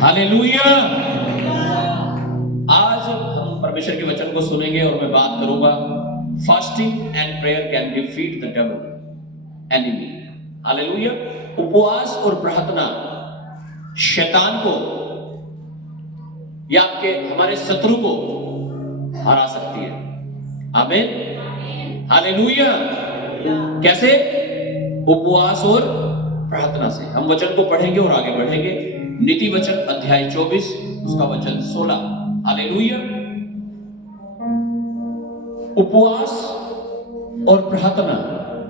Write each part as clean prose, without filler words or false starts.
Hallelujah. आज हम परमेश्वर के वचन को सुनेंगे और मैं बात करूंगा fasting and prayer can defeat the devil enemy. Hallelujah. उपवास और प्रार्थना शैतान को या आपके हमारे शत्रु को हरा सकती है। आमीन। हालेलुया। कैसे? उपवास और प्रार्थना से। हम वचन को पढ़ेंगे और आगे बढ़ेंगे। नीति वचन अध्याय 24 उसका वचन 16। हालेलुया। उपवास और प्रार्थना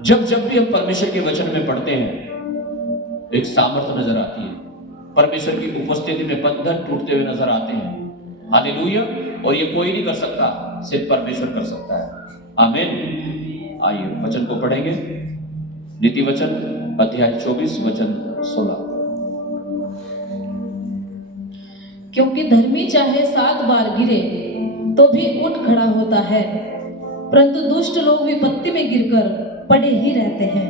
जब जब भी हम परमेश्वर के वचन में पढ़ते हैं एक सामर्थ्य नजर आती है। परमेश्वर की उपस्थिति में बंधन टूटते हुए नजर आते हैं। हालेलुया। और ये कोई नहीं कर सकता, सिर्फ परमेश्वर कर सकता है। आमीन। आइए वचन को पढ़ेंगे। नीति वचन अध्याय 24 वचन 16। क्योंकि धर्मी चाहे 7 बार गिरे तो भी उठ खड़ा होता है, परंतु दुष्ट लोग विपत्ति में गिरकर पड़े ही रहते हैं।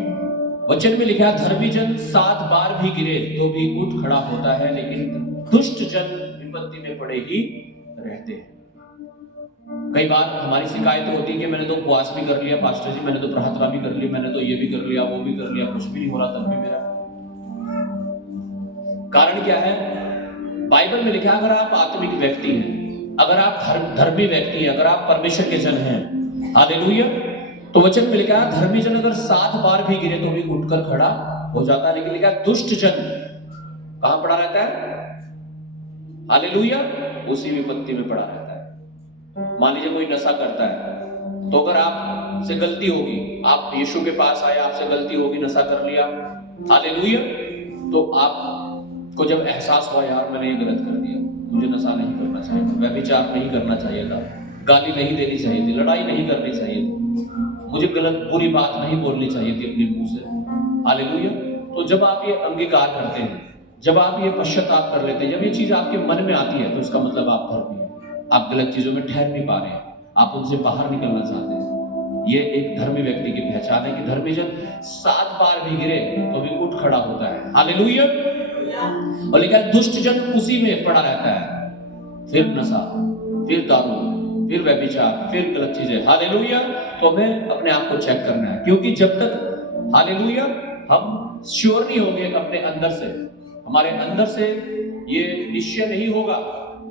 वचन में लिखा धर्मी जन 7 बार भी गिरे तो भी उठ खड़ा होता है, लेकिन दुष्ट जन विपत्ति में पड़े ही रहते हैं। कई बार हमारी शिकायत होती है कि मैंने तो उपवास भी कर लिया पास्टर जी, मैंने तो प्रार्थना भी कर ली, मैंने तो ये भी कर लिया वो भी कर लिया, कुछ भी नहीं हो रहा तब भी मेरा। कारण क्या है? बाइबल में लिखा अगर आप आत्मिक व्यक्ति हैं, अगर आप धर्मी व्यक्ति हैं, अगर आप परमेश्वर के जन हैं, हालेलुया, तो वचन में लिखा धर्मी जन अगर 7 बार भी गिरे तो भी उठकर खड़ा हो जाता है। लेकिन लिखा दुष्ट जन कहां पड़ा रहता है? हालेलुया, उसी विपत्ति में पड़ा रहता है। मान लीजिए कोई नशा करता है, तो अगर आपसे गलती होगी, आप यीशु के पास आए, आपसे गलती होगी, नशा कर लिया, हालेलुया, तो आपको जब एहसास हुआ यार मैंने ये गलत कर दिया, मुझे नशा नहीं करना चाहिए था, व्यभिचार नहीं करना चाहिए था, गाली नहीं देनी चाहिए थी, लड़ाई नहीं करनी चाहिए थी, मुझे गलत बुरी बात नहीं बोलनी चाहिए थी अपने मुंह से, हालेलुया। तो जब आप ये अंगीकार करते हैं, जब आप ये पश्चाताप कर लेते हैं, जब ये चीज आपके मन में आती है, तो इसका मतलब आप धर्मी हैं। आप गलत चीजों में ठहर नहीं पा रहे हैं, आप उनसे बाहर निकलना चाहते हैं। ये एक धर्मी व्यक्ति की पहचान है कि धर्मी जन 7 बार भी गिरे तो भी उठ खड़ा होता है। हालेलुया। और लिखा है दुष्ट जन उसी में पड़ा रहता है, फिर नशा, फिर दारू, फिर व्यभिचार, फिर गलत चीजें। हालेलुया। तो हमें अपने आप को चेक करना है, क्योंकि जब तक हालेलुया हम श्योर नहीं होंगे अपने अंदर से, हमारे अंदर से ये निश्चय नहीं होगा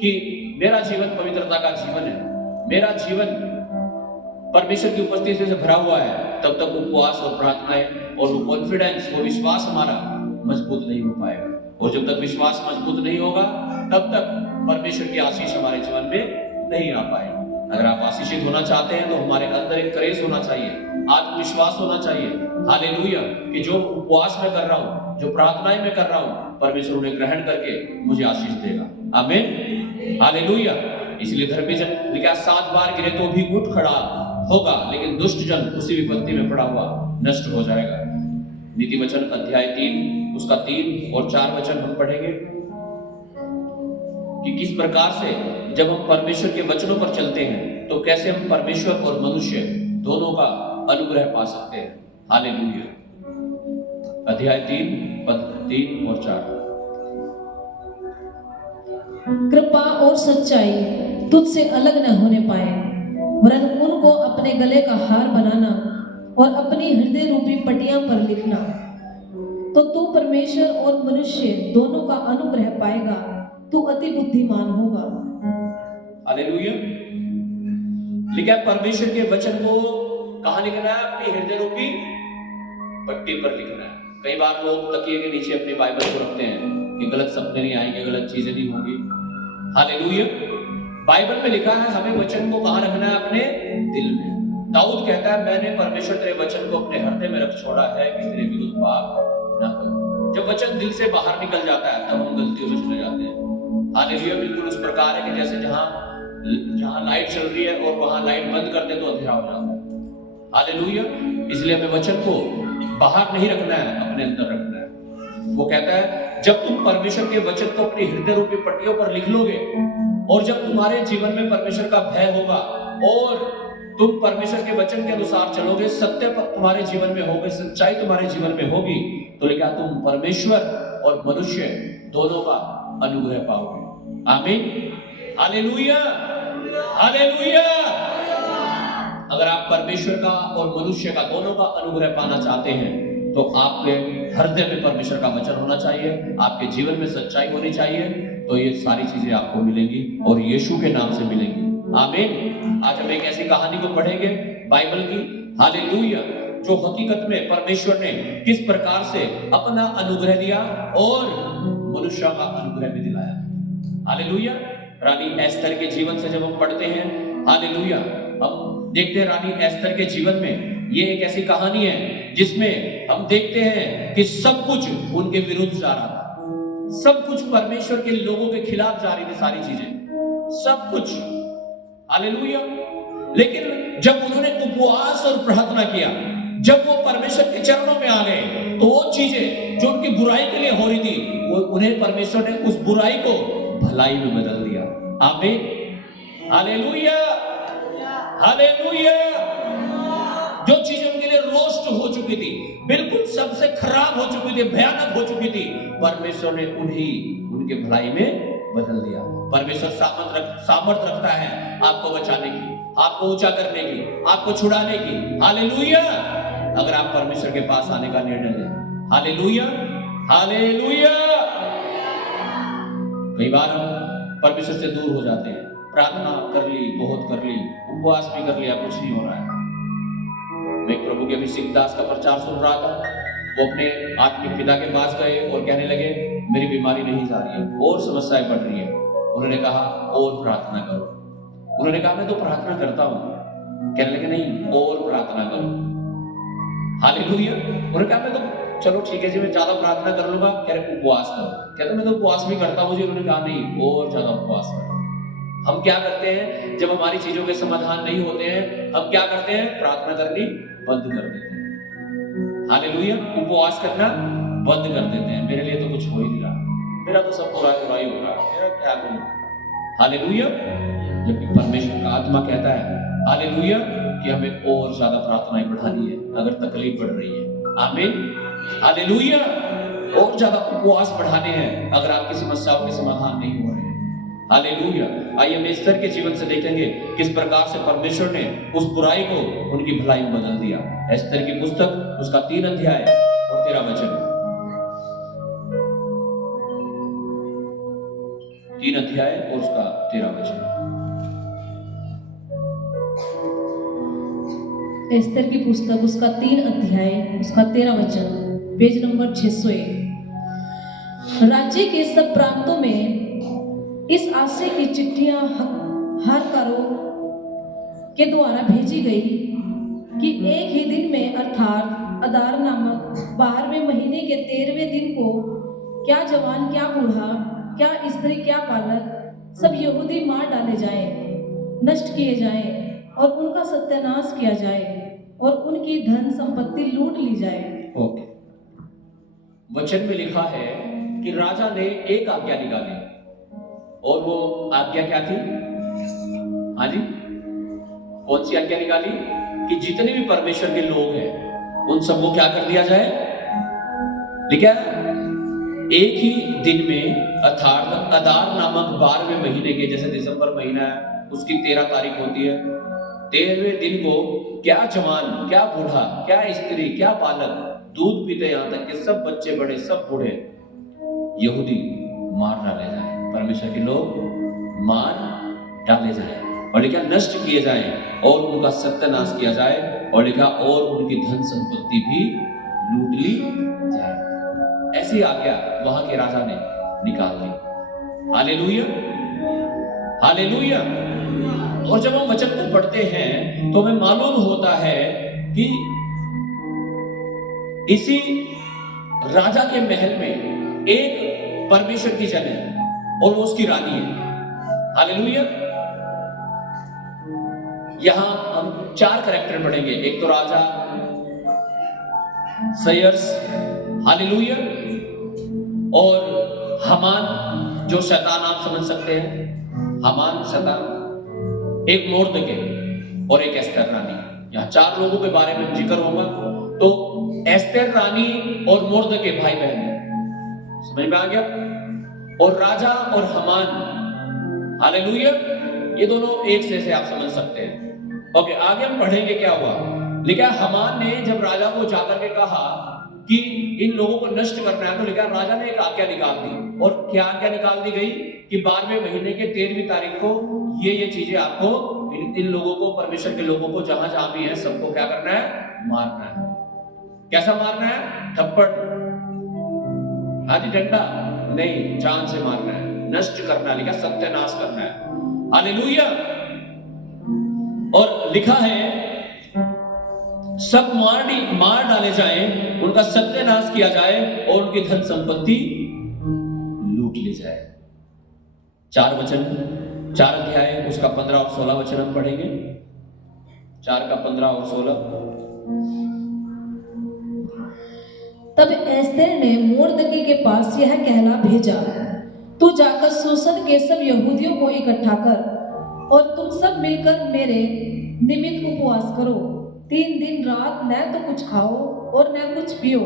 कि मेरा जीवन पवित्रता का जीवन है, मेरा जीवन परमेश्वर की उपस्थिति से भरा हुआ है, तब तक उपवास और प्रार्थनाएं और वो कॉन्फिडेंस, वो विश्वास हमारा मजबूत नहीं हो पाएगा। और जब तक विश्वास मजबूत नहीं होगा तब तक परमेश्वर की आशीष हमारे जीवन में नहीं आ पाएगी। अगर आप आशीषित होना चाहते हैं तो हमारे अंदर एक क्रेज होना चाहिए, आत्मविश्वास होना चाहिए, हालेलुया, कि जो उपवास में कर रहा हूं, जो प्रार्थनाएं में कर रहा हूं, परमेश्वर उन्हें ग्रहण करके मुझे आशीष देगा। आमीन। हालेलुया। इसलिए धर्मी जन लिखा 7 बार गिरे तो भी उठ खड़ा होगा, लेकिन दुष्ट जन उसी विपत्ति में पड़ा हुआ नष्ट हो जाएगा। नीति वचन अध्याय 3 उसका 3 और 4 वचन हम पढ़ेंगे कि किस प्रकार से जब हम परमेश्वर के वचनों पर चलते हैं तो कैसे हम परमेश्वर और मनुष्य दोनों का अनुग्रह पा सकते हैं। हालेलुया। अध्याय 3 पद 3 और 4। कृपा और सच्चाई तुझसे अलग न होने पाए, वरन उनको अपने गले का हार बनाना और अपनी हृदय रूपी पटियां पर लिखना, तो तू परमेश्वर और मनुष्य दोनों का अनुग्रह पाएगा, तू अति बुद्धिमान होगा। हालेलुया। लिखा है परमेश्वर के वचन को कहां लिखना है? अपनी हृदय रूपी पट्टी पर लिखना है। कई बार लोग तकिए के नीचे अपनी बाइबल को रखते हैं कि गलत सपने नहीं आएंगे, गलत चीजें नहीं होंगी। हालेलुया। बाइबल में लिखा है हमें वचन को कहां रखना है? अपने दिल में। दाऊद कहता है मैंने परमेश्वर तेरे वचन को अपने हृदय में रख छोड़ा है कि तेरे विरुद्ध पाप न करूं। जब वचन दिल से बाहर निकल जाता है तब हम गलतियों में चले जाते हैं। हालेलुया। बिल्कुल उस प्रकार है कि जैसे जहां लाइट चल रही है और वहां लाइट बंद कर दे तो अंधेरा हो जाता है। हालेलुया। इसलिए हमें वचन को बाहर नहीं रखना है, अपने अंदर रखना है। वो कहता है जब तुम परमेश्वर के वचन को अपनी हृदय रूपी पट्टियों पर लिख लोगे और जब तुम्हारे जीवन में परमेश्वर का भय होगा और तुम परमेश्वर के वचन के अनुसार चलोगे, सत्य तुम्हारे जीवन में होगा, सच्चाई तुम्हारे जीवन में होगी, तो लिखा तुम परमेश्वर और मनुष्य दोनों का अनुग्रह पाओगे। आमीन, हालेलुया, हालेलुया। अगर आप परमेश्वर का और मनुष्य का दोनों का अनुग्रह पाना चाहते हैं तो आपके हृदय में परमेश्वर का वचन होना चाहिए, आपके जीवन में सच्चाई होनी चाहिए, तो ये सारी चीजें आपको मिलेंगी और यीशु के नाम से मिलेंगी। आमीन। आज हम एक ऐसी कहानी को पढ़ेंगे बाइबल की, हालेलुया, जो हकीकत में परमेश्वर ने किस प्रकार से अपना अनुग्रह दिया और मनुष्य का अनुग्रह भी दिलाया। हालेलुया। रानी एस्थर के जीवन से जब हम पढ़ते हैं, हालेलुया, हम देखते हैं रानी एस्थर के जीवन में ये एक ऐसी कहानी है जिसमें हम देखते हैं कि सब कुछ उनके विरुद्ध जा रहा था, सब कुछ परमेश्वर के लोगों के खिलाफ जा रही थी, सारी चीजें, सब कुछ, हालेलुया। लेकिन जब उन्होंने उपवास और प्रार्थना किया, जब वो परमेश्वर के चरणों में आ गए, तो वो चीजें जो उनकी बुराई के लिए हो रही थी, वो उन्हें परमेश्वर ने उस बुराई को भलाई में बदल दिया। आमीन, हालेलुया, हालेलुया। जो चीजें उनके लिए रोस्ट हो चुकी थी, बिल्कुल सबसे खराब हो चुकी थी, भयानक हो चुकी थी, परमेश्वर ने उन्हें उनके भलाई में बदल दिया। परमेश्वर सामर्थ रखता है आपको बचाने की, आपको ऊंचा करने की, आपको छुड़ाने की। हालेलुया। अगर आप परमेश्वर के पास आने का निर्णय लें, हालेलुया, हालेलुया। कई बार हम परमेश्वर से दूर हो जाते हैं, प्रार्थना कर ली, बहुत कर ली, उपवास भी कर लिया, कुछ नहीं हो रहा है। मैं प्रभु के अभिषेक दास का प्रचार सुन रहा था, वो अपने आत्मिक पिता के पास गए और कहने लगे मेरी बीमारी नहीं जा रही है और समस्याएं बढ़ रही है। उन्होंने कहा और प्रार्थना करो। उन्होंने कहा मैं तो प्रार्थना करता हूं। कहने लगे नहीं, और प्रार्थना करो। हालेलुया। उन्होंने कहा मैं तो चलो ठीक है जी, मैं ज्यादा प्रार्थना कर लूंगा। कह रहे उपवास करो। कहते मैं तो उपवास भी करता हूं जी। उन्होंने कहा नहीं, और ज्यादा उपवास करो। हम क्या करते हैं जब हमारी चीजों के समाधान नहीं होते हैं, हम क्या करते हैं, प्रार्थना करनी बंद कर देते हैं। हालेलुया। उपवास करना बंद कर देते हैं। मेरे लिए तो कुछ हो ही नहीं रहा, मेरा तो सब बुराई हो रहा है, मेरा क्या करूं। हालेलुया। जबकि परमेश्वर का आत्मा कहता है, हालेलुया, कि हमें और ज्यादा प्रार्थनाएं बढ़ानी है अगर तकलीफ बढ़ रही है। आमीन, हालेलुया। और ज्यादा उपवास बढ़ाने हैं अगर आपकी समस्याओं के समाधान नहीं हो रहे हैं। हालेलुया। आइए हम एस्थर के जीवन से देखेंगे किस प्रकार से परमेश्वर ने उस बुराई को उनकी भलाई में बदल दिया। एस्थर की पुस्तक उसका 3 अध्याय और 13 वचन। 3 अध्याय और उसका 13 वचन। एस्थर की पुस्तक उसका 3 अध्याय उसका 13 वचन, पेज नंबर 601। राज्य के सब प्रांतों में इस आशय की चिट्ठियां हरकारों के द्वारा भेजी गई कि एक ही दिन में अर्थात अदार नामक 12वें महीने के 13वें दिन को क्या जवान, क्या बूढ़ा, क्या स्त्री, क्या बालक, सब यहूदी मार डाले जाएं, नष्ट किए जाएं और उनका सत्यानाश किया जाए और उनकी धन संपत्ति लूट ली जाए। ओके। वचन में लिखा है कि राजा ने एक आज्ञा निकाली, और वो आज्ञा क्या थी? हाँ जी, कौन सी आज्ञा निकाली? कि जितने भी परमेश्वर के लोग हैं उन सबको क्या कर दिया जाए? लिखा एक ही दिन में अर्थात अदार नामक 12वें महीने के, जैसे दिसंबर महीना है उसकी 13 तारीख होती है, 13वें दिन को क्या जवान, क्या बूढ़ा, क्या स्त्री, क्या बालक, दूध पीते यहां तक कि सब बच्चे बड़े, सब बूढ़े यहूदी मार डाले जाए, परमेश्वर के लोग मार डाले जाए, और लिखा नष्ट किए जाए और उनका सत्यानाश किया जाए, और लिखा और उनकी धन संपत्ति भी लूट ली जाए। ऐसी आज्ञा वहां के राजा ने निकाल दी। Hallelujah, hallelujah. और जब हम वचन को पढ़ते हैं तो हमें मालूम होता है कि इसी राजा के महल में एक परमेश्वर की जन है और वो उसकी रानी है। हालेलुया। यहां हम 4 कैरेक्टर पढ़ेंगे। एक तो राजा सयर्स, हालेलुया, और हमान जो शैतान आप समझ सकते हैं, हमान शैतान, एक मोर्दके और एक एस्थर रानी। यहां 4 लोगों के बारे में जिक्र होगा। तो एस्थर रानी और मोर्दके भाई बहन, समझ में आ गया? और राजा और हमान, हालेलुया, ये दोनों एक से आप समझ सकते हैं। ओके, आगे हम पढ़ेंगे क्या हुआ। लिखा हमान ने जब राजा को जाकर के कहा कि इन लोगों को नष्ट करना है, तो लिखा राजा ने एक आज्ञा निकाल दी। और क्या आज्ञा निकाल दी गई कि 12वें महीने के 13वीं तारीख को ये चीजें आपको इन लोगों को, परमेश्वर के लोगों को जहां जहां भी है सबको क्या करना है, मारना है। कैसा मारना है? थप्पड़, आदि डंडा नहीं, जान से मारना है, नष्ट करना, लिखा सत्यानाश करना है। हालेलुया। और लिखा है सब मार डाले जाएं, उनका सत्यानाश किया जाए और उनकी धन संपत्ति लूट ली जाए। 4 वचन, 4 अध्याय, उसका 15 और 16 वचन हम पढ़ेंगे। 4 का 15 और 16। तब एस्तेर ने मोर्दकी के पास यह कहला भेजा, तू जाकर शूशन के सब यहूदियों को इकट्ठा कर और तुम सब मिलकर मेरे निमित्त उपवास करो। 3 दिन रात न तो कुछ खाओ और न कुछ पियो।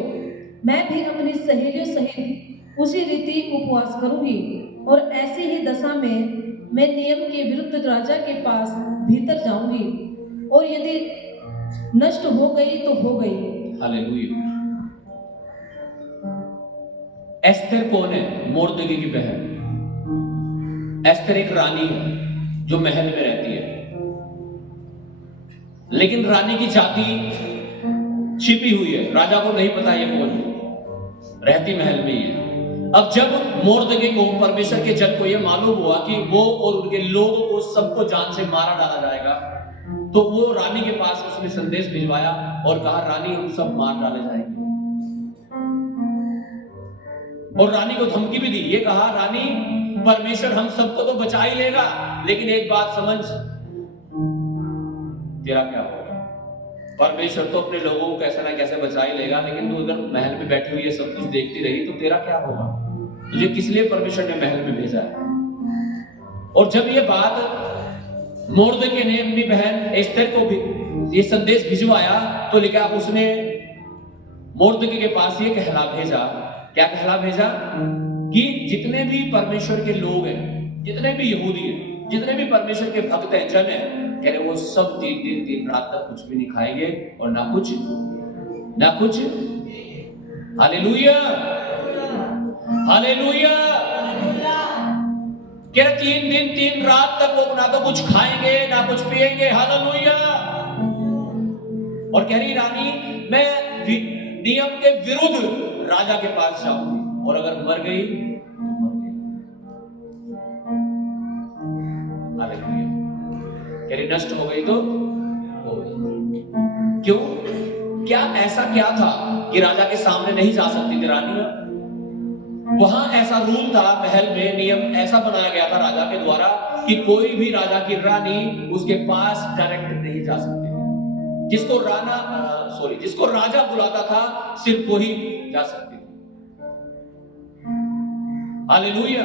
मैं भी अपनी सहेलियों सहित उसी रीति उपवास करूंगी और ऐसी ही दशा में मैं नियम के विरुद्ध राजा के पास भीतर जाऊंगी, और यदि नष्ट हो गई तो हो गई। हालेलुया। एस्तेर कौन है? मोर्दकी की बहन। एस्तेर एक रानी है जो महल में रहती है, लेकिन रानी की जाति छिपी हुई है, राजा को नहीं पता ये कौन है, रहती महल में ही है। अब जब मोर्दकी को, परमेश्वर के जन को यह मालूम हुआ कि वो और उनके लोगों को सबको जान से मारा डाला जाएगा, तो वो रानी के पास उसने संदेश भिजवाया और कहा रानी हम सब मार डाले जाएंगे। और रानी को धमकी भी दी, ये कहा रानी परमेश्वर हम सबको तो बचा ही लेगा, लेकिन एक बात समझ, तेरा क्या होगा? परमेश्वर तो अपने लोगों को कैसे ना कैसे बचा ही लेगा, लेकिन तू अगर महल में बैठी हुई है सब कुछ देखती रही तो तेरा क्या होगा? तुझे किस लिए परमेश्वर ने महल में भेजा है? और जब ये बात मोर्दकी ने अपनी बहन एस्तेर को भी ये संदेश भिजवाया, तो लिखा उसने मोर्दकी के पास ये कहला भेजा। क्या कहला भेजा? कि जितने भी परमेश्वर के लोग हैं, जितने भी यहूदी हैं, जितने भी परमेश्वर के भक्त हैं, जन हैं, कह रहे वो सब 3 दिन 3 रात तक कुछ भी नहीं खाएंगे और ना कुछ। Hallelujah, hallelujah. कह रहे 3 दिन 3 रात तक वो ना तो कुछ खाएंगे ना कुछ पिएंगे। हालेलुया। और कह रही रानी मैं नियम के विरुद्ध राजा के पास जाऊंगी, और अगर मर गई तो मर गई। हालेलुया। कह रही नष्ट हो गई तो हो गई। क्यों? क्या ऐसा क्या था कि राजा के सामने नहीं जा सकती थी रानियां? वहां ऐसा रूल था, महल में नियम ऐसा बनाया गया था राजा के द्वारा कि कोई भी राजा की रानी उसके पास डायरेक्ट नहीं जा सकती थी। जिसको राजा बुलाता था सिर्फ वही जा सकती थी। हालेलुया।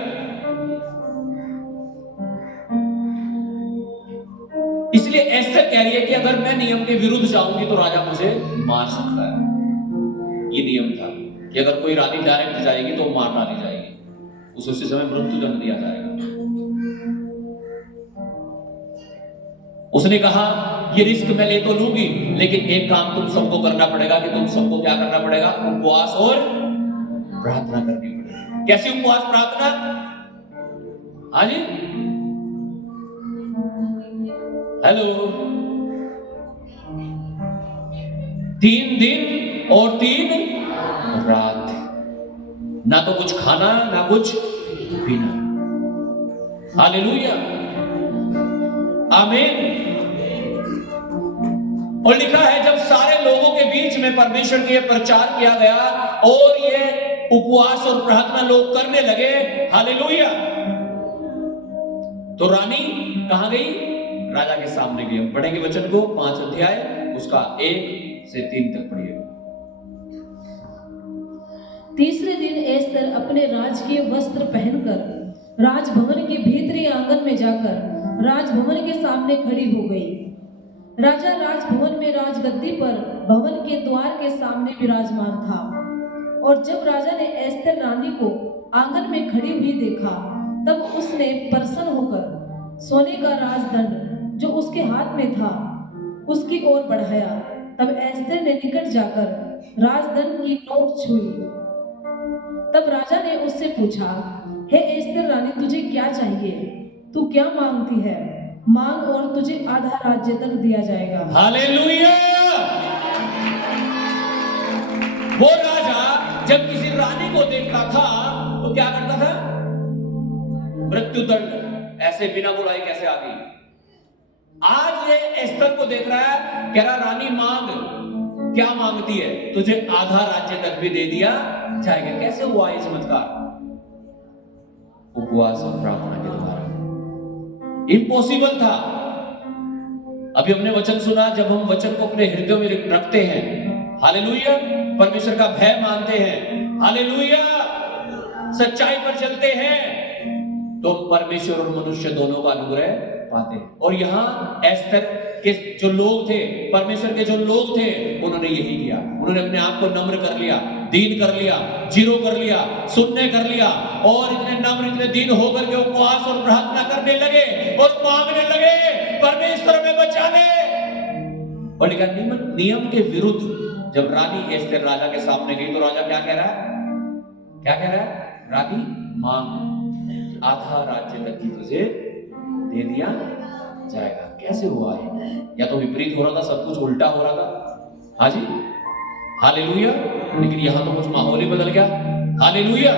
इसलिए एस्तेर कह रही है कि अगर मैं नियम के विरुद्ध जाऊंगी तो राजा मुझे मार सकता है। ये नियम था कि अगर कोई रानी डायरेक्ट जाएगी तो मार डाली जाएगी, उसी समय मृत्युदंड दिया जाएगा। उसने कहा ये रिस्क मैं ले तो लूंगी, लेकिन एक काम तुम सबको करना पड़ेगा कि तुम सबको क्या करना पड़ेगा? उपवास और प्रार्थना करनी पड़ेगी। कैसी उपवास प्रार्थना? हाँ जी, हेलो। 3 दिन और 3 रात, ना तो कुछ खाना ना कुछ पीना। हालेलुया, आमीन। और लिखा है जब सारे लोगों के बीच में परमेश्वर के प्रचार किया गया और ये उपवास और प्रार्थना लोग करने लगे, हालेलुया, तो रानी कहां गई? राजा के सामने गई। हम पढ़ेंगे वचन को, 5 अध्याय उसका 1 से 3 तक पढ़िए। तीसरे दिन एस्तेर अपने राजकीय वस्त्र पहनकर राजभवन के भीतरी आंगन में जाकर राजभवन के सामने खड़ी हो गई। राजा राजभवन में राजगद्दी पर भवन के द्वार के सामने विराजमान था। और जब राजा ने एस्तेर रानी को आंगन में खड़ी हुई देखा, तब उसने प्रसन्न होकर सोने का राजदंड जो उसके हाथ में था उसकी ओर बढ़ाया। तब एस्तर ने निकट जाकर राजदंड की नोक छुई। तब राजा ने उससे पूछा, हे एस्तर रानी, तुझे क्या चाहिए? तू क्या मांगती है? मांग और तुझे आधा राज्य तक दिया जाएगा। हालेलुया। वो राजा जब किसी रानी को देखता था तो क्या करता था? मृत्यु दंड, ऐसे बिना बुलाए कैसे आ गई। आज ये एस्तर को देख रहा है, कह रहा रानी मांग, क्या मांगती है? तुझे आधा राज्य तक भी दे दिया जाएगा। कैसे हुआ ये चमत्कार? उपवास और प्रार्थना के द्वारा। इम्पॉसिबल था। अभी हमने वचन सुना, जब हम वचन को अपने हृदयों में रखते हैं, हालेलुया, परमेश्वर का भय मानते हैं, हालेलुया, सच्चाई पर चलते हैं, तो परमेश्वर और मनुष्य दोनों का अनुग्रह पाते हैं। और यहां एस्तर के जो लोग थे, परमेश्वर के जो लोग थे, उन्होंने यही किया। उन्होंने अपने आप को नम्र कर लिया, दीन कर लिया, जीरो कर लिया, शून्य कर लिया, और इतने नम्र, इतने दीन होकर के उपवास और प्रार्थना करने लगे और मांगने लगे, परमेश्वर में बचा ले। और लिखा नियम के विरुद्ध जब रानी एस्तर राजा के सामने गई तो राजा क्या कह रहा है? क्या कह रहा है? रानी मांग, आधा राज्य तक की तुझे दे दिया जाएगा। कैसे हुआ है? या तो विपरीत हो रहा था, सब कुछ उल्टा हो रहा था। हाँ जी, हालेलुया। लेकिन यहां तो कुछ माहौल ही बदल गया। हालेलुया।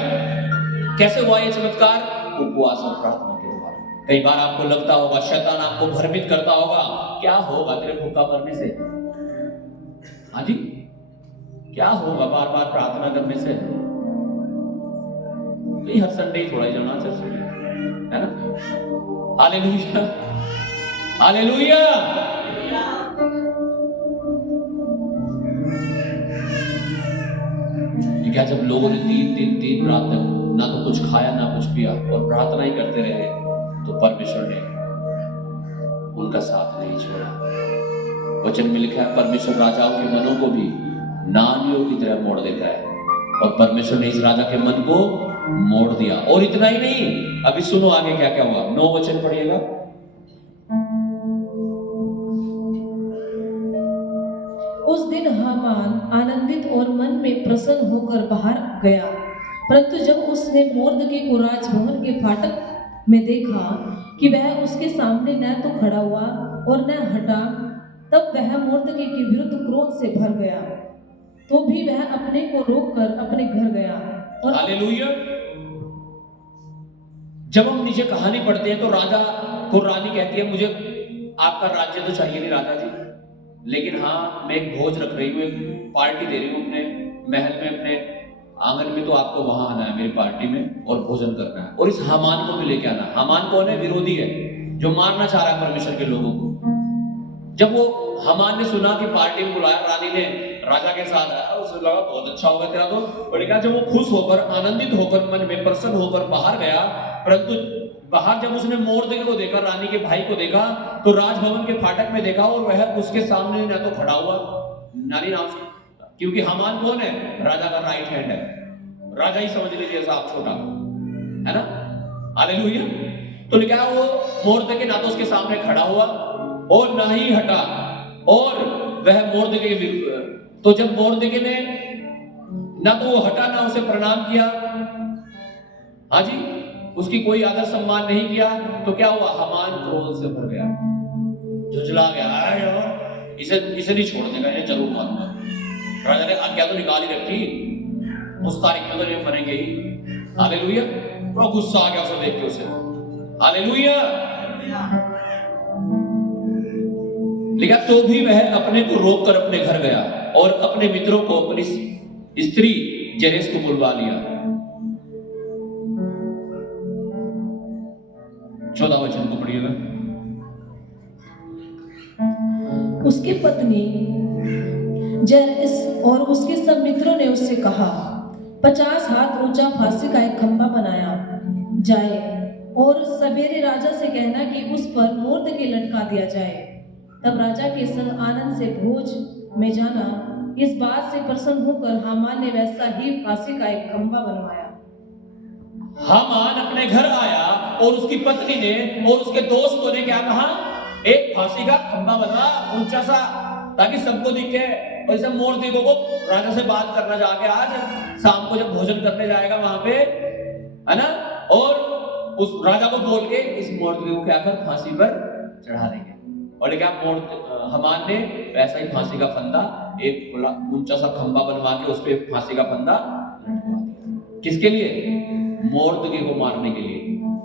कैसे हुआ ये चमत्कार? उपवास और प्रार्थना के द्वारा। कई बार आपको लगता होगा, शैतान आपको भ्रमित करता होगा, क्या होगा तेरे भूखा मरने से? हाँ जी, क्या होगा बार बार प्रार्थना करने से? हर संडे थोड़ा ही जाना चर्च में, है ना? Hallelujah, hallelujah. क्या जब लोगों ने 3 रात तक ना तो कुछ खाया ना कुछ पिया और प्रार्थना ही करते रहे, तो परमेश्वर ने उनका साथ नहीं छोड़ा। वचन में लिखा है, परमेश्वर राजाओं के मनों को भी नालियों की तरह मोड़ देता है, और परमेश्वर ने इस राजा के मन को मोड़ दिया। और इतना ही नहीं, अभी सुनो आगे क्या क्या हुआ। 9 वचन पढ़िएगा। उस दिन हामान आनंदित और मन में प्रसन्न होकर बाहर गया, परंतु जब उसने मोर्दके को राजभवन के फाटक में देखा कि वह उसके सामने न तो खड़ा हुआ और न हटा, तब वह मोर्दके के विरुद्ध क्रोध से भर गया। तो भी वह अपने को रोककर अपने घर गया। और हालेलुया। जब हम नीचे कहानी पढ़ते हैं तो राजा को रानी कहती है, मुझे आपका राज्य तो चाहिए नहीं राजा जी, लेकिन हाँ मैं एक भोज रख रही हूँ, एक पार्टी दे रही हूँ अपने महल में, अपने आंगन में, तो आपको वहां आना है मेरी पार्टी में और भोजन करना है, और इस हामान को भी लेके आना। हामान कौन है? विरोधी है, जो मारना चाह रहा है परमेश्वर के लोगों को। जब वो हामान ने सुना कि पार्टी में बुलाया, रानी ने राजा के साथ आया, उसे लगा बहुत अच्छा होगा तेरा तो। और जब वो खुश होकर, आनंदित होकर, मन में प्रसन्न होकर बाहर गया, परंतु बाहर जब उसने मोर्दके को देखा, रानी के भाई को देखा, तो राजभवन के फाटक में देखा और वह उसके सामने न तो खड़ा हुआ, नानी नाम से, क्योंकि हामान कौन है? राजा का राइट हैंड है, राजा ही समझ लीजिए साहब, छोटा है ना। हालेलुया। तो लिखा वो मोर्दके ना तो उसके सामने खड़ा हुआ और ना ही हटा, और वह मोर्दके के विरुद्ध। तो जब मोर्दके ने ना तो वो हटा ना उसे प्रणाम किया, हाँ जी, उसकी कोई आदर सम्मान नहीं किया, तो क्या हुआ? हामान क्रोध से भर गया, झुंझला गया, इसे नहीं छोड़ने का, ये जरूर मारूंगा। राजा ने आज्ञा तो निकाल ही रखी, उस तारीख में तो ये मरेंगे ही। हालेलुया। तो गुस्सा आ गया उसे देख के उसे। हालेलुया। लिखा, तो भी वह अपने को रोककर अपने घर गया और अपने मित्रों को, अपनी स्त्री जरेस को बुलवा लिया। 14 वचन को पढ़िएगा। उसकी पत्नी जरेस और उसके सब मित्रों ने उससे कहा, 50 हाथ ऊंचा फांसी का एक खंभा बनाया जाए और सवेरे राजा से कहना कि उस पर मोर्दके लटका दिया जाए। तब राजा के संग आनंद से भोज में जाना, इस बात से प्रसन्न होकर हामान ने वैसा ही फांसी का एक खंभा बनवाया। हामान अपने घर आया और उसकी पत्नी ने और उसके दोस्तों ने क्या कहा, एक फांसी का खंभा बनवा ऊंचा सा, ताकि सबको दिखे। और इसे मोर्दगो को राजा से बात करना जाके आज शाम को जब भोजन करने जाएगा वहां पे, है ना, और उस राजा को बोल के इस मोर्दगो को क्या कर फांसी पर चढ़ा देंगे। और क्या हमान ने वैसा ही फांसी का फंदा एक ऊंचा सा खंभा बनवा के उस पर फांसी का फंदा लटका दिया। किसके लिए? मोर्दगो को मारने के लिए,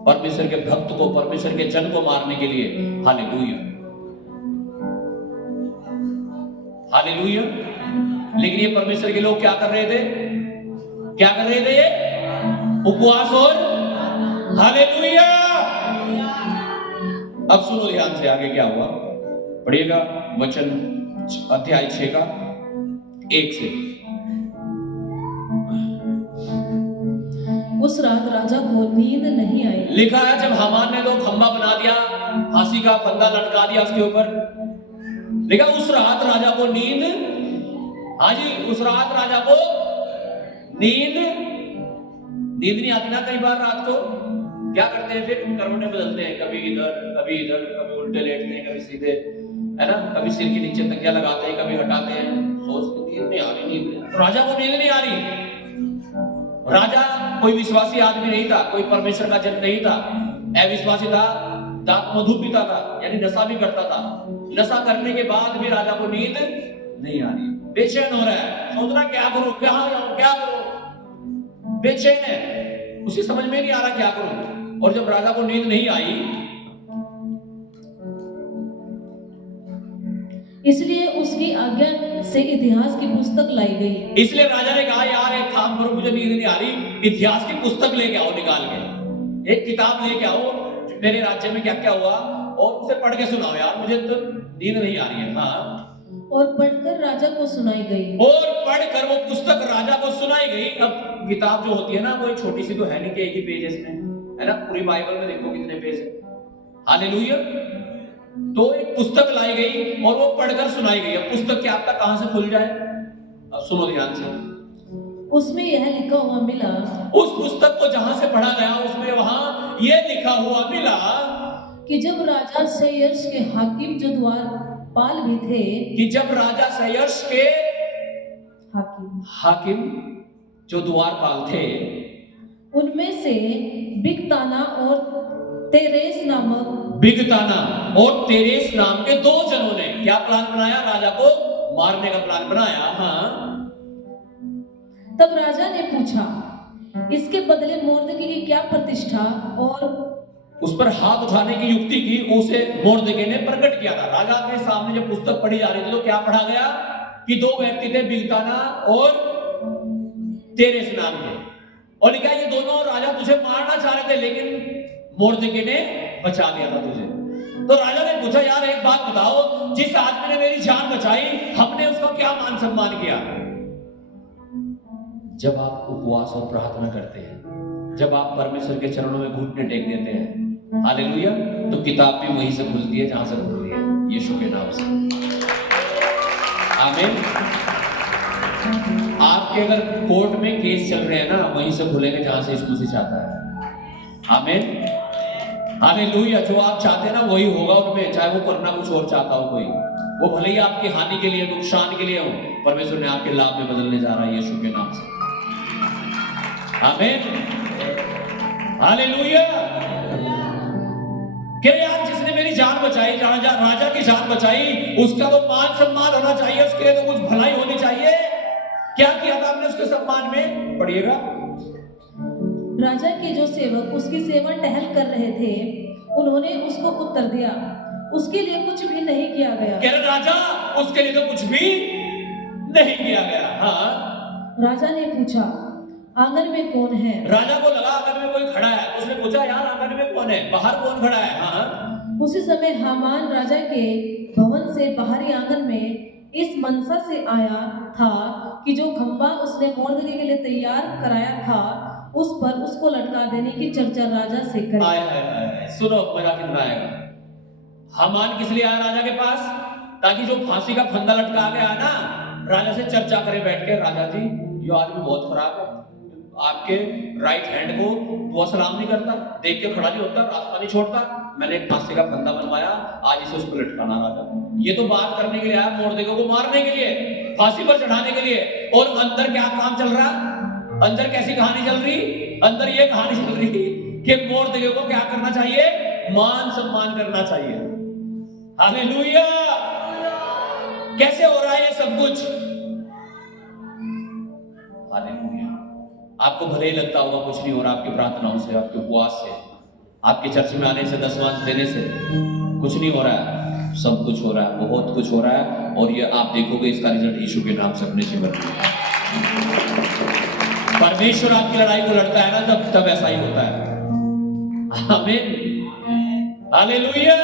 परमेश्वर के भक्त को, परमेश्वर के जन को मारने के लिए। Hallelujah, hallelujah. लेकिन ये परमेश्वर के लोग क्या कर रहे थे? क्या कर रहे थे? ये उपवास और हालेलुया। अब सुनो ध्यान से, आगे क्या हुआ पढ़िएगा, वचन अध्याय 6 का 1 से। उस रात राजा को नींद नहीं आई। लिखा है जब हामान ने तो खंभा बना दिया, फांसी का फंदा लटका दिया उसके ऊपर, लिखा उस रात राजा को नींद, हाजी उस रात राजा को नींद नहीं आती ना। कई बार रात को क्या करते हैं, फिर करवटें बदलते हैं, कभी इधर, कभी उल्टे लेटते हैं, कभी सीधे, है ना, कभी सिर के नीचे तकिया लगाते हैं, कभी हटाते हैं, सोचते नींद नहीं आ रही, तो राजा को नींद नहीं आ रही। राजा कोई विश्वासी आदमी नहीं था, कोई परमेश्वर का जन नहीं था, अविश्वासी था, दांत मधु पीता था, यानी नशा भी करता था। नशा करने के बाद भी राजा को नींद नहीं आ रही, बेचैन हो रहा है, सोच रहा क्या करूं, कहां जाऊं, क्या करूं, बेचैन है, उसे समझ में नहीं आ रहा क्या करूं। और जब राजा को नींद नहीं आई, इसलिए उसकी आज्ञा से इतिहास की पुस्तक लाई गई। इसलिए राजा ने कहा यार एक काम करो, मुझे नींद नहीं आ रही, इतिहास की पुस्तक लेके आओ, निकाल के एक किताब लेके आओ, मेरे राज्य में क्या क्या हुआ, और उसे पढ़ के सुनाओ यार, मुझे तो नींद नहीं आ रही है। हाँ, और पढ़कर राजा को सुनाई गई। और पढ़कर वो पुस्तक राजा को सुनाई गई। अब किताब जो होती है ना, वो छोटी सी तो है नहीं कि एक ही पेज में, है ना, पूरी बाइबल में देखो कितने पेज है। हालेलुया। तो एक पुस्तक लाई गई और वो पढ़कर सुनाई गई। अब पुस्तक क्या आपका कहां से खुल जाए, अब सुनो ध्यान से। उसमें यह लिखा हुआ मिला, उस पुस्तक को जहां से पढ़ा गया उसमें वहां यह लिखा हुआ मिला कि जब राजा सैयर्श के हाकिम जो द्वारपाल भी थे, कि जब राजा सैयर्श के हाकिम जो द्वारपाल थे, उनमें से बिगताना और तेरेस नाम के 2 जनों ने क्या प्लान बनाया, राजा को मारने का प्लान बनाया। हाँ, तब राजा ने पूछा, इसके बदले मोर्दकी की क्या प्रतिष्ठा, और उस पर हाथ उठाने की युक्ति की उसे मोर्दके ने प्रकट किया था। राजा के सामने जब पुस्तक पढ़ी जा रही थी तो क्या पढ़ा गया कि 2 व्यक्ति थे, बिगताना और तेरेस नाम के, और लिखा ये दोनों राजा तुझे मारना चाह रहे थे, लेकिन मोर्दके ने बचा लिया था तुझे। तो राजा ने पूछा यार एक बात बताओ, जिस आदमी ने मेरी जान बचाई, हमने उसका क्या मान सम्मान किया? जब आप उपवास और प्रार्थना करते हैं, जब आप परमेश्वर के चरणों में घुटने टेक देते हैं, हालेलुया, तो किताब भी वहीं से खुलती है जहां से खुलती है, यीशु के नाम से। आमीन। आपके अगर कोर्ट में केस चल रहे हैं ना, वहीं से खुलेंगे जहां से यीशु मसीह चाहता है। आमीन, हालेलुया। जो आप चाहते हैं ना वही होगा उनमें, चाहे वो करना कुछ और चाहता हो कोई, वो भले ही आपकी हानि के लिए, नुकसान के लिए हो, परमेश्वर ने आपके लाभ में बदलने जा रहा है यीशु के नाम से। आमीन, हालेलुया। कि यार जिसने मेरी जान बचाई, राजा की जान बचाई, उसका तो मान सम्मान होना चाहिए, उसके लिए तो कुछ भलाई होनी चाहिए। क्या किया था हमने उसके सम्मान में, पढ़िएगा। राजा के जो सेवक उसकी सेवा टहल कर रहे थे, उन्होंने उसको उत्तर दिया, उसके लिए कुछ भी नहीं किया गया। कह रहे राजा, उसके लिए तो कुछ भी नहीं किया गया। हाँ, राजा ने पूछा, आंगन में कौन है? राजा को लगा आंगन में कोई खड़ा है, उसने पूछा यार आंगन में कौन है, बाहर कौन खड़ा है? हाँ, उसी समय हामान राजा के भवन से बाहरी आंगन में इस मनसा से आया था कि जो खंभा उसने मोर्दकी के लिए तैयार कराया था, उस पर उसको लटका देने की चर्चा राजा से करी। आए। सुनो मजा कितना आएगा। हामान किस लिए आया राजा के पास? ताकि जो फांसी का फंदा लटका गया है ना, राजा से चर्चा करे बैठ के, राजा जी ये आदमी बहुत खराब है, आपके राइट हैंड को दुआ सलाम नहीं करता, देख के खड़ा नहीं होता, रास्ता नहीं छोड़ता। मैंने एक फांसी का फंदा बनवाया, आज इसे उस पर लटकाना राजा। ये तो बात करने के लिए आया, मोर्देको को मारने के लिए, फांसी पर चढ़ाने के लिए। और अंदर क्या काम चल रहा, अंदर कैसी कहानी चल रही? अंदर ये कहानी चल रही कि मोर्देको को क्या करना चाहिए? मान सम्मान करना चाहिए। हालेलुया! कैसे हो रहा है ये सब कुछ? हालेलुया! आपको भले ही लगता होगा कुछ नहीं हो रहा, आपकी प्रार्थनाओं से, आपके उपवास से, आपके चर्च में आने से, दसवांश देने से कुछ नहीं हो रहा है। सब कुछ हो रहा है, बहुत कुछ हो रहा है। और ये आप देखोगे, इसका रिजल्ट यीशु के नाम से अपने जीवन में। परमेश्वर आपकी लड़ाई को लड़ता है ना, तब ऐसा ही होता है। आमीन, हालेलुया।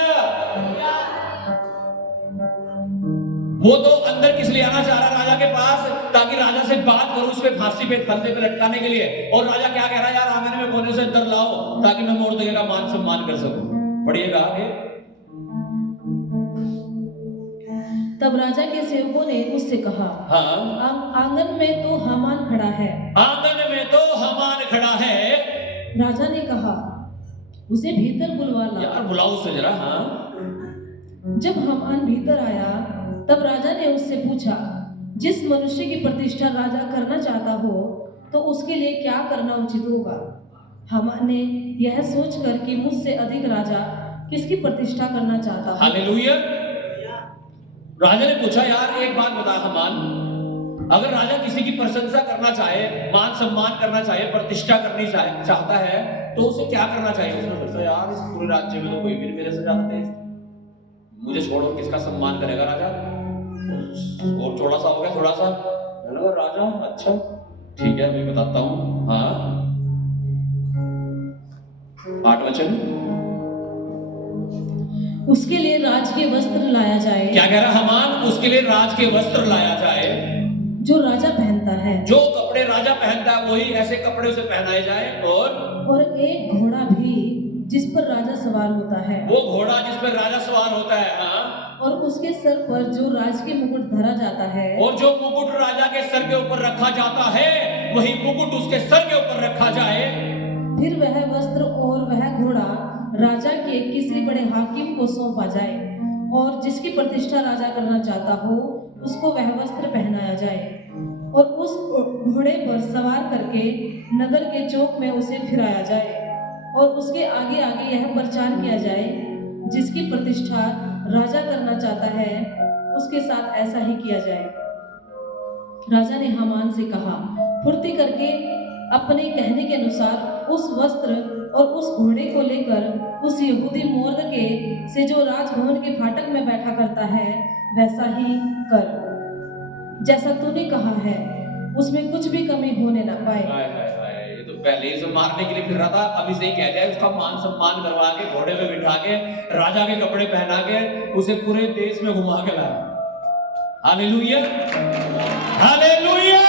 वो तो अंदर किस लिए आना चाह रहा राजा के पास? ताकि राजा से बात करूं, उस पे फांसी पे फंदे पे लटकाने के लिए। और राजा क्या कह रहा है? यार आंगन में कोने से अंदर लाओ ताकि मैं मोर्देको का मान सम्मान कर सकूं। पढ़िएगा आगे। तब राजा के सेवकों ने उससे कहा, हाँ, आंगन में तो हामान खड़ा है। आंगन में तो हामान खड़ा है। राजा ने कहा, उसे भीतर बुलवा ला। यार बुलाओ उसे जरा। हाँ, जब हामान भीतर आया, तब राजा ने उससे पूछा, जिस मनुष्य की प्रतिष्ठा राजा करना चाहता हो तो उसके लिए क्या करना उचित होगा? हामान ने यह सोचकर कि मुझसे अधिक राजा किसकी प्रतिष्ठा करना चाहता है। हालेलुया। राजा ने पूछा, यार एक बात बता हामान, अगर राजा किसी की प्रशंसा करना चाहे, मान सम्मान करना चाहे, प्रतिष्ठा करनी चाहता है तो उसे क्या करना चाहिए? उसने सोचा, यार इस पूरे राज्य में तो कोई भी मेरे से ज्यादा तेज, मुझे छोड़ो किसका सम्मान करेगा राजा? और थोड़ा सा हो गया, थोड़ा सा राजा, अच्छा ठीक है मैं बताता हूं। हाँ, 8 वचन। उसके लिए राज के वस्त्र लाया जाए। क्या कह रहा हामान? उसके लिए राज के वस्त्र लाया जाए जो राजा पहनता है। जो कपड़े राजा पहनता है वही ऐसे कपड़े उसे पहनाए जाए। और एक घोड़ा भी जिस पर राजा सवार होता है। वो घोड़ा जिस पर राजा सवार होता है। हाँ, और उसके सर पर जो राज के मुकुट धरा जाता है। और जो मुकुट राजा के सर के ऊपर रखा जाता है वही मुकुट उसके सर के ऊपर रखा जाए। फिर वह वस्त्र और वह घोड़ा राजा के किसी बड़े हाकिम को सौंपा जाए, और जिसकी प्रतिष्ठा राजा करना चाहता हो उसको वह वस्त्र पहनाया जाए, और उस घोड़े पर सवार करके नगर के चौक में उसे फिराया जाए, और उसके आगे आगे यह प्रचार किया जाए, जिसकी प्रतिष्ठा राजा करना चाहता है उसके साथ ऐसा ही किया जाए। राजा ने हामान से कहा, फुर्ती करके अपने कहने के अनुसार उस वस्त्र और उस घोड़े को लेकर उस यहूदी मोर्देको से जो राजभवन के फाटक में बैठा करता है वैसा ही कर, जैसा तूने कहा है, उसमें कुछ भी कमी होने ना पाए। ये तो पहले ही से मारने के लिए फिर रहा था, अभी से ही कह दिया उसका मान सम्मान करवा के घोड़े में बिठा के राजा के कपड़े पहना के उसे पूरे देश में घुमा के लाया। Hallelujah, hallelujah.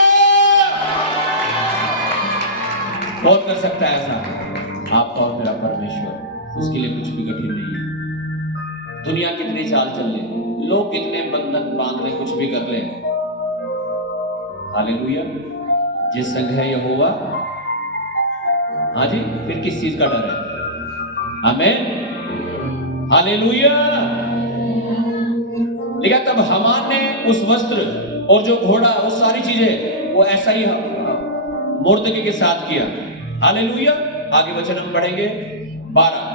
कौन कर सकता है ऐसा? आपका और मेरा परमेश्वर। उसके लिए कुछ भी कठिन नहीं है। दुनिया कितनी चाल चल ले, लोग कितने बंधन बांध ले, कुछ भी कर ले, हालेलुया, जिस संग है यहोवा, हाँ जी, फिर किस चीज का डर है? आमीन, हालेलुया। लेकिन तब हामान ने उस वस्त्र और जो घोड़ा, वो सारी चीजें वो ऐसा ही मोर्देको के साथ किया। हालेलुया। आगे वचन हम पढ़ेंगे 12।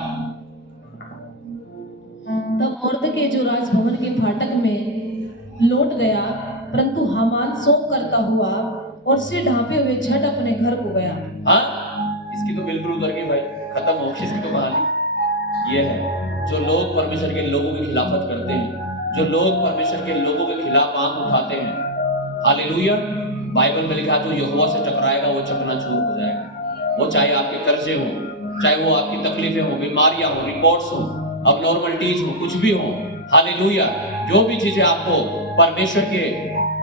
तब मोर्देको जो राजभवन के फाटक में लौट गया, परंतु हामान शोक करता हुआ और सिर ढांपे हुए झट अपने घर को गया। हाँ, इसकी तो बिल्कुल उतर गई भाई, खत्म हो गई इसकी तो कहानी। ये है जो लोग परमेश्वर के लोगों की खिलाफत करते हैं, जो लोग परमेश्वर के लोगों के खिलाफ आंख उठाते हैं। हालेलुया। बाइबल में लिखा तो यहोवा से टकराएगा वो चकनाचूर हो जाएगा। वो चाहे आपके कर्जे हो, चाहे वो आपकी तकलीफें हो, बीमारियां हो, रिपोर्ट्स हो, अबनॉर्मलिटीज हो, कुछ भी हो। हालेलुया। जो भी चीजें आपको परमेश्वर के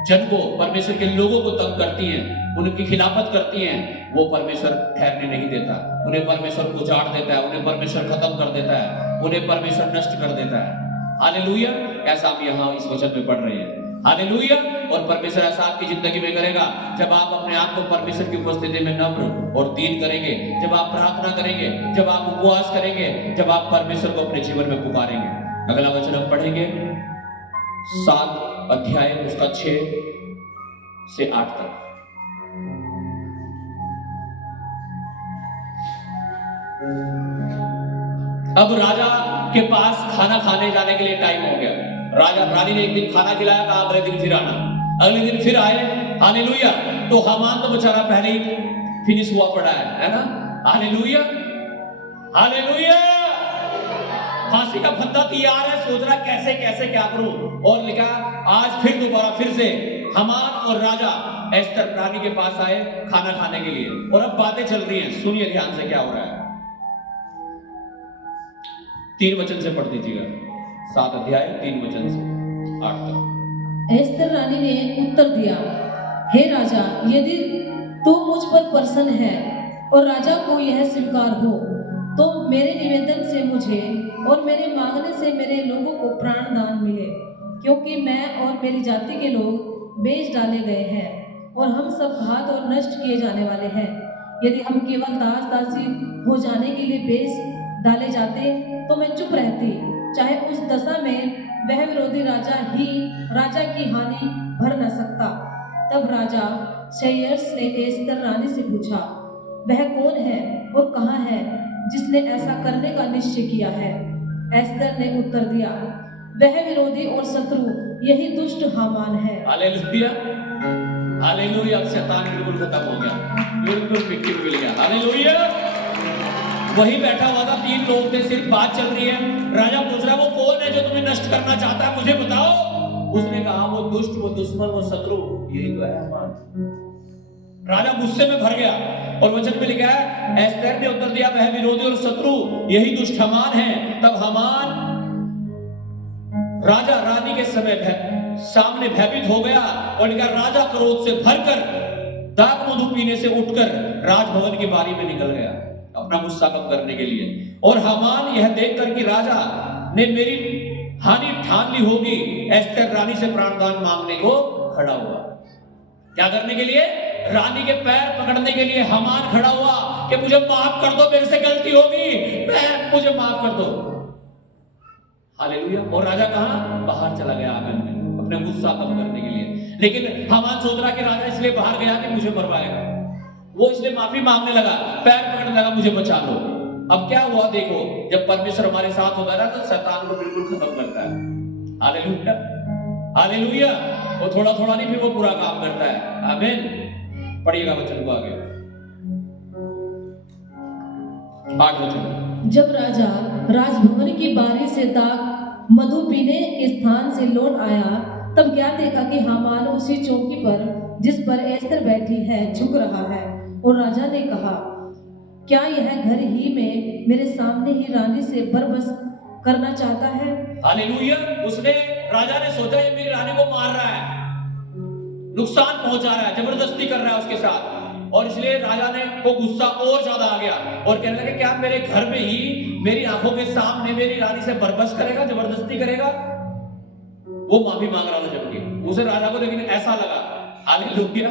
जन को, परमेश्वर के लोगों को तंग करती हैं, उनकी खिलाफत करती हैं, वो परमेश्वर ठहरने नहीं देता। उन्हें परमेश्वर उजाड़ देता है, उन्हें परमेश्वर खत्म कर देता है, उन्हें परमेश्वर नष्ट कर देता है। हालेलुया। ऐसा हम यहाँ इस वचन में पढ़ रहे हैं। हालेलुया। और परमेश्वर ऐसा आपकी जिंदगी में करेगा जब आप अपने आप को परमेश्वर की उपस्थिति में नम्र और दीन करेंगे, जब आप प्रार्थना करेंगे, जब आप उपवास करेंगे, जब आप परमेश्वर को अपने जीवन में पुकारेंगे। अगला वचन हम पढ़ेंगे 7 अध्याय उसका 6 से 8 तक। अब राजा के पास खाना खाने जाने के लिए टाइम हो गया। राजा रानी ने एक दिन खाना खिलाया, कहा अगले दिन फिर आना। अगले दिन फिर आए, हालेलुया। तो हामान तो बेचारा पहले ही फिनिश हुआ पड़ा है ना। Hallelujah, hallelujah. फांसी का फंदा तैयार है, सोच रहा कैसे कैसे क्या करूं। और लिखा आज फिर दोबारा फिर से हामान और राजा एस्तर रानी के पास आए खाना खाने के लिए। और अब बातें चल रही हैं, सुनिए ध्यान से क्या हो रहा है। 3 वचन से पढ़ दीजिएगा, 7 अध्याय 3 वचन से 8 तक। एस्तर रानी ने उत्तर दिया, हे राजा, यदि तू मुझ पर प्रसन्न है और राजा को यह स्वीकार हो तो मेरे निवेदन से मुझे और मेरे मांगने से मेरे लोगों को प्राण दान मिले, क्योंकि मैं और मेरी जाति के लोग बेच डाले गए हैं और हम सब घात और नष्ट किए जाने वाले हैं। यदि हम केवल दास दासी हो जाने के लिए बेच डाले जाते तो मैं चुप रहती, चाहे उस दशा में वह विरोधी राजा की हानि भर न सकता। तब राजा शेयर्स ने एस्तर रानी से पूछा, वह कौन है और कहाँ है जिसने ऐसा करने का निश्चय किया है? एस्तर ने उत्तर दिया, वह विरोधी और शत्रु यही दुष्ट हामान है। Hallelujah, hallelujah. अब शैतान बिल्कुल खत्म हो गया, बिल्कुल विक्टिम मिल गया। हालेलुया। वही बैठा हुआ था, 3 लोग थे, सिर्फ बात चल रही है। राजा पूछ रहा, वो कौन है जो तुम्हें नष्ट करना चाहता है, मुझे बताओ। उसने कहा, वो दुष्ट, वो दुश्मन, वो शत्रु यही तो है हामान। राजा गुस्से में भर गया और वचन में लिखा है, एस्तर ने उत्तर दिया, वह विरोधी और शत्रु यही दुष्ट हामान है। तब हामान राजा रानी के सामने भयभीत हो गया और लिखा, राजा क्रोध से भरकर दाख मधु पीने से उठकर राजभवन की बारी में निकल गया अपना गुस्सा कम करने के लिए। और हामान यह देखकर कि राजा ने मेरी हानि ठान ली होगी, एस्तर रानी से प्राणदान मांगने को खड़ा हुआ। क्या करने के लिए? रानी के पैर पकड़ने के लिए हामान खड़ा हुआ कि मुझे माफ कर दो, मेरे से गलती होगी, मुझे माफ कर दो। हालेलुया। और राजा कहां? बाहर चला गया आंगन में अपने गुस्सा कम करने के लिए। लेकिन हामान सोच रहा कि राजा इसलिए बाहर गया कि मुझे मरवाएगा, वो इसलिए माफी मांगने लगा, पैर पकड़ने लगा, मुझे बचा लो। अब क्या हुआ देखो, जब परमेश्वर हमारे साथ होता है ना तो शैतान को बिल्कुल खत्म करता है। Hallelujah, hallelujah. वो थोड़ा थोड़ा नहीं, फिर वो पूरा काम करता है। आमीन। पढ़िएगा वचन को आगे, 8 वचन। जब राजा राजभवन की बारी से दाख मधु पीने के स्थान से लौट आया, तब क्या देखा कि हामान उसी चौकी पर जिस पर एस्तर बैठी है झुक रहा है। और राजा ने कहा, क्या यह घर ही में मेरे सामने ही रानी से बरबस करना चाहता है? हालेलुया। राजा ने सोचा ये मेरी रानी को मार रहा है, नुकसान पहुंचा रहा है, जबरदस्ती कर रहा है उसके साथ। और इसलिए राजा ने को गुस्सा और ज्यादा आ गया और कहने लगे, क्या मेरे घर में ही मेरी आंखों के सामने मेरी रानी से बरबस करेगा, जबरदस्ती करेगा? वो माफी मांग रहा था, जबकि उसे राजा को लेकिन ऐसा लगा। Hallelujah,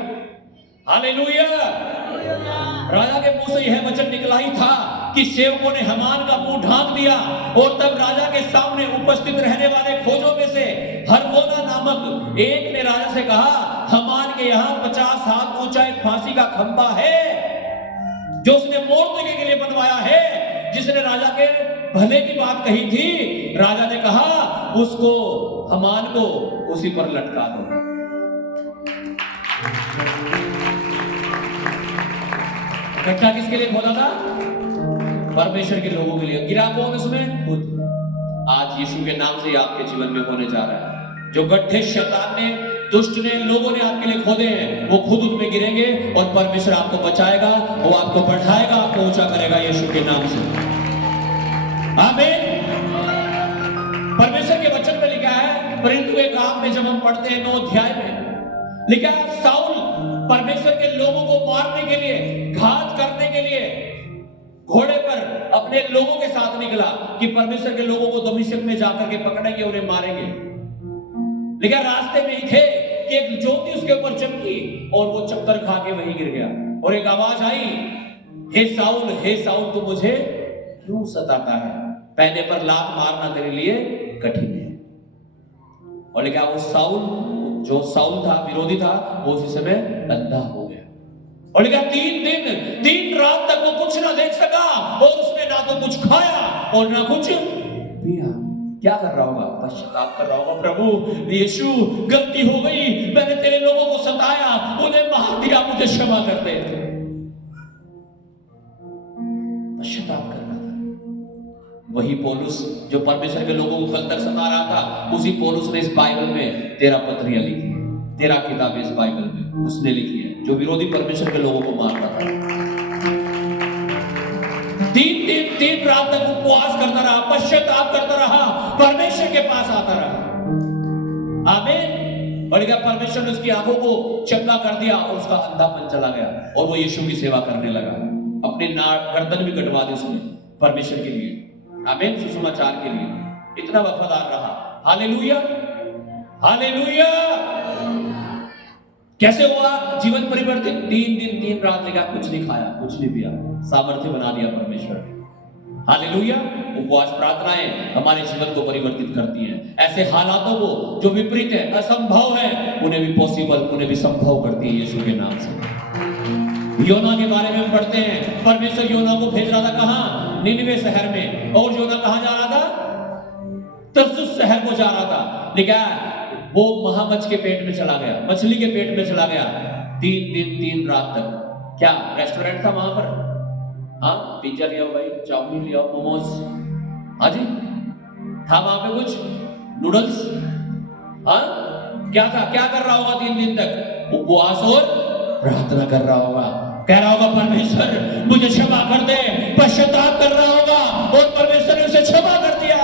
hallelujah. राजा के मुंह से यह वचन निकला ही था कि सेवकों ने हामान का मुंह ढांक दिया। और तब राजा के सामने उपस्थित रहने वाले खोजों में से हरमोना नामक एक ने राजा से कहा, हामान के यहाँ 50 हाथ ऊंचा एक फांसी का खंबा है जो उसने मोड़ने के लिए बनवाया है, जिसने राजा के भले की बात कही थी। राजा ने कहा, उसको हामान को उसी पर लटका दो। गड्ढा किसके लिए खोदा था? परमेश्वर के लोगों के लिए। गिरा कौन उसमें? खुद। आज यीशु के नाम से आपके जीवन में होने जा रहा है। जो गड्ढे शैतान ने, दुष्ट ने, लोगों ने आपके लिए खोदे हैं, वो खुद उनमें गिरेंगे और परमेश्वर आपको बचाएगा, वो आपको बढ़ाएगा, आपको ऊंचा करेगा यीशु के नाम से। आमीन। परमेश्वर के वचन में लिखा है, परंतु एक काम में जब हम पढ़ते हैं 9 अध्याय में लिखा है, साउल परमेश्वर के लोगों को मारने के लिए, घात करने के लिए घोड़े पर अपने लोगों के साथ निकला कि परमेश्वर के लोगों को दमिश्क में जाकर के पकड़ेंगे, उन्हें मारेंगे। लेकिन रास्ते में ही थे कि एक ज्योति उसके ऊपर चमकी और वो चक्कर खा के वहीं गिर गया। और एक आवाज आई, हे साउल तू मुझे क्यों सताता है? पैने पर लात मारना तेरे लिए कठिन है। और लेकिन वो साउल था, विरोधी था, वो उसी समय अंधा हो गया। और लेकिन 3 रात तक वो कुछ ना देख सका और उसने ना तो कुछ खाया और ना कुछ पिया। क्या कर रहा होगा? पश्चाताप कर रहा होगा, प्रभु यीशु गलती हो गई, मैंने तेरे लोगों को सताया, उन्हें मार दिया, मुझे क्षमा कर दे। पश्चाताप कर रहा था। वही पौलुस जो परमेश्वर के लोगों को कल तक सता रहा था, उसी पौलुस ने इस बाइबल में 13 पत्रियां लिखी है, 13 किताबें इस बाइबल में उसने लिखी है, जो विरोधी परमेश्वर के लोगों को मारता था। 3 रात तक उपवास करता रहा, पश्चाताप करता रहा, परमेश्वर के पास आता रहा। आमीन। और क्या परमेश्वर ने उसकी आंखों को चंगा कर दिया और उसका अंधापन चला गया और वो यीशु की सेवा करने लगा। अपनी गर्दन भी कटवा दी उसने परमेश्वर के लिए। आमीन। सुसमाचार के लिए इतना वफादार रहा। Hallelujah, hallelujah. कैसे हुआ जीवन परिवर्तित? 3 दिन 3 रात लगा, कुछ नहीं खाया, कुछ नहीं पिया, सामर्थ्य बना दिया परमेश्वर ने। हालेलुया। उपवास प्रार्थनाएं हमारे जीवन को परिवर्तित करती हैं। ऐसे हालातों को जो विपरीत है, असंभव है, उन्हें भी पॉसिबल, उन्हें भी संभव करती है यीशु के नाम से। योना के बारे में हम पढ़ते हैं, परमेश्वर योना को भेज रहा था कहां? निनवे शहर में। और योना कहां जा रहा था? तरसुस शहर को जा रहा था। लेकिन वो महामच्छ के पेट में चला गया, मछली के पेट में चला गया। 3 दिन 3 रात तक। क्या रेस्टोरेंट था वहां पर? हाँ, पिज्जा लिया भाई, चाउमीन लिया, मोमोज, हाँ जी, था वहां पे कुछ नूडल्स। हाँ, क्या था? क्या कर रहा होगा 3 दिन तक? उपवास और प्रार्थना कर रहा होगा। कह रहा होगा परमेश्वर मुझे क्षमा कर दे, पश्चाताप कर रहा होगा और परमेश्वर ने उसे क्षमा कर दिया।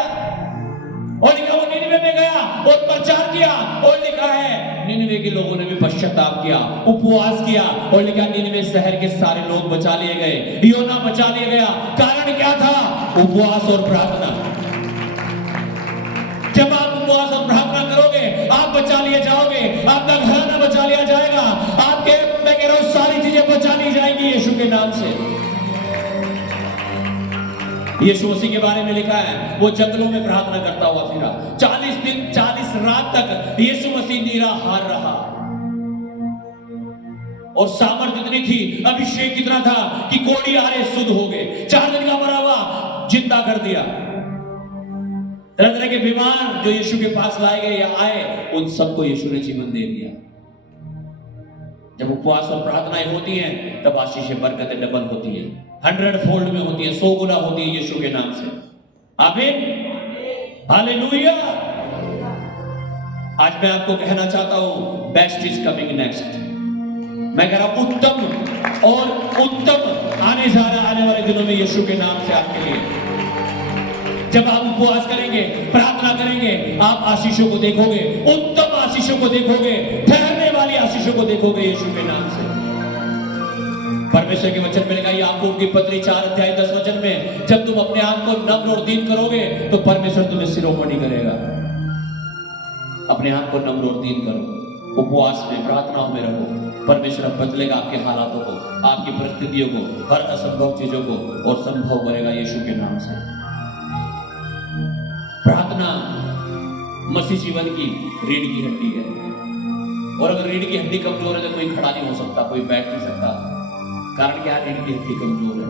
और लिखा वो निनवे में गया और प्रचार किया और लिखा है निनवे के लोगों ने भी पश्चाताप किया, उपवास किया और लिखा निनवे शहर के सारे लोग बचा लिए गए, योना बचा लिया गया। कारण क्या था? उपवास और प्रार्थना। जब आप उपवास और प्रार्थना करोगे आप बचा लिए जाओगे, आपका घराना बचा लिया जाएगा, आपके मैं कह रहा हूं सारी चीजें बचा ली जाएंगी यीशु के नाम से। यीशु मसीह के बारे में लिखा है वो जंगलों में प्रार्थना करता हुआ फिरा। 40 दिन 40 रात तक यीशु मसीह निराहार रहा और सामर्थ्य इतनी थी, अभिषेक इतना था कि कोढ़ी आरे शुद्ध हो गए। 4 दिन का मरा हुआ जिंदा कर दिया। तरह तरह के बीमार जो यीशु के पास लाए गए या आए, उन सबको यीशु ने जीवन दे दिया। जब उपवास और प्रार्थनाएं होती हैं तब आशीषें बरकतें डबल होती हैं, 100 फोल्ड में होती है, 100 गुना होती है यीशु के नाम से। आमीन, हालेलुया। आज मैं आपको कहना चाहता हूं बेस्ट इज कमिंग नेक्स्ट। मैं कह रहा हूं उत्तम और उत्तम आने जा रहा, आने वाले दिनों में यीशु के नाम से आपके लिए। जब आप उपवास करेंगे, प्रार्थना करेंगे, आप आशीषों को देखोगे, उत्तम आशीषों को देखोगे, ठहरने वाली आशीषों को देखोगे यीशु के नाम से। परमेश्वर के वचन में लिखा है याकूब की पत्री 4 अध्याय 10 वचन में, जब तुम अपने आप को नम्र और दीन करोगे तो परमेश्वर तुम्हें शिरोमणि करेगा। अपने आप को नम्र और दीन करो, उपवास में, प्रार्थनाओं में रहो, परमेश्वर बदलेगा आपके हालातों को, आपकी परिस्थितियों को, हर असंभव चीजों को और संभव करेगा यीशु के नाम से। प्रार्थना मसीह जीवन की रीढ़ की हड्डी है और अगर रीढ़ की हड्डी कमजोर है तो कोई खड़ा नहीं हो सकता, कोई बैठ नहीं सकता। कारण क्या है? रीढ़ की हड्डी कमजोर है।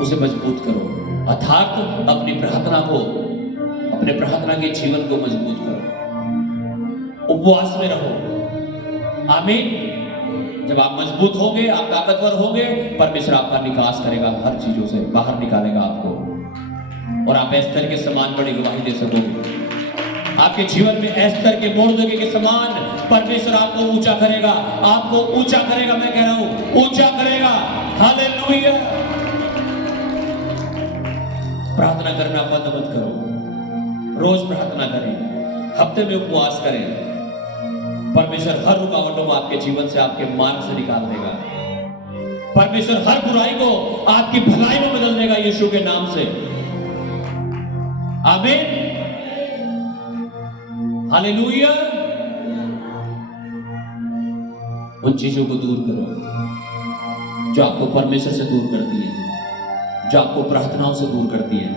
उसे मजबूत करो, अर्थात अपनी प्रार्थना को, अपने प्रार्थना के जीवन को मजबूत करो, उपवास में रहो। आमीन। जब आप मजबूत होंगे, आप ताकतवर होंगे, परमेश्वर आपका निकास करेगा, हर चीजों से बाहर निकालेगा आपको और आप एस्तर के समान बड़ी गवाही दे सकोगे। आपके जीवन में एस्तर के मोर्दके के समान परमेश्वर आपको ऊंचा करेगा, आपको ऊंचा करेगा। मैं कह रहा हूं ऊंचा करेगा। हालेलुया। प्रार्थना करना बंद मत करो, रोज प्रार्थना करें, हफ्ते में उपवास करें। परमेश्वर हर रुकावटों को आपके जीवन से, आपके मार्ग से निकाल देगा। परमेश्वर हर बुराई को आपकी भलाई में बदल देगा यीशु के नाम से। आमीन। हालेलुया। उन चीजों को दूर करो जो आपको परमेश्वर से दूर करती है, जो आपको प्रार्थनाओं से दूर करती है।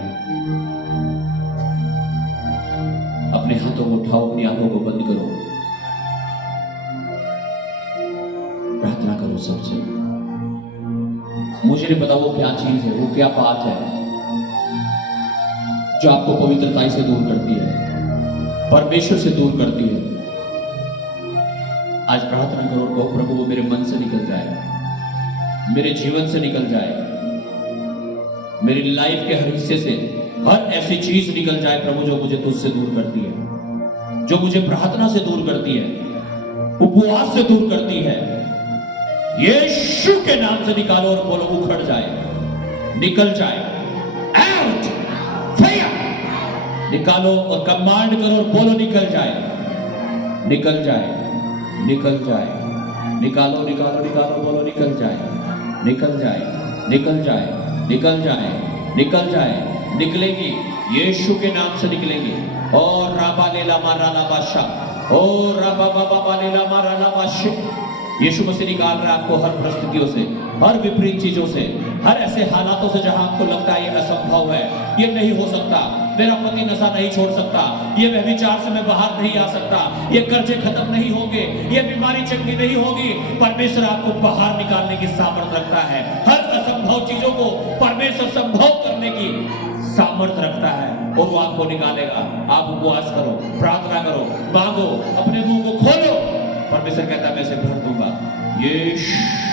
अपने हाथों को उठाओ, अपनी आंखों को बंद करो, प्रार्थना करो सबसे। मुझे नहीं पता वो क्या चीज है, वो क्या बात है जो आपको पवित्रता से दूर करती है, परमेश्वर से दूर करती है। आज प्रार्थना करो, कहो प्रभु वो मेरे मन से निकल जाए, मेरे जीवन से निकल जाए, मेरी लाइफ के हर हिस्से से हर ऐसी चीज निकल जाए प्रभु जो मुझे तुझसे दूर करती है, जो मुझे प्रार्थना से दूर करती है, उपवास से दूर करती है। यीशु के नाम से निकालो और बोलो उखड़ जाए, निकल जाए, आउट, फायर। निकालो और कमांड करो और बोलो निकल जाए, निकल जाए, निकल जाए। निकालो निकालो निकालो, बोलो निकल जाए, निकल जाए, निकल जाए, निकल जाए, निकल जाए। निकलेंगी, यीशु के नाम से निकलेंगी। और राबा लेला मारा लाबाशा, ओ राबा बाबा लेला मारा लाबाशे। यीशु मसीह निकाल रहा है आपको हर परिस्थितियों से, हर विपरीत चीजों से, हर ऐसे हालातों से जहां आपको लगता है ये असंभव है, ये नहीं हो सकता, मेरा पति नशा नहीं छोड़ सकता, ये व्यभिचार से मैं बाहर नहीं आ सकता, ये कर्जे खत्म नहीं होंगे, ये बीमारी चंगी नहीं होगी। परमेश्वर आपको बाहर निकालने की सामर्थ्य रखता है। हर असंभव चीजों को परमेश्वर संभव करने की सामर्थ्य रखता है और वो आपको निकालेगा। आप उपवास करो, प्रार्थना करो, मांगो, अपने मुंह को खोलो। परमेश्वर कहता है मैं इसे भर दूंगा। यीशु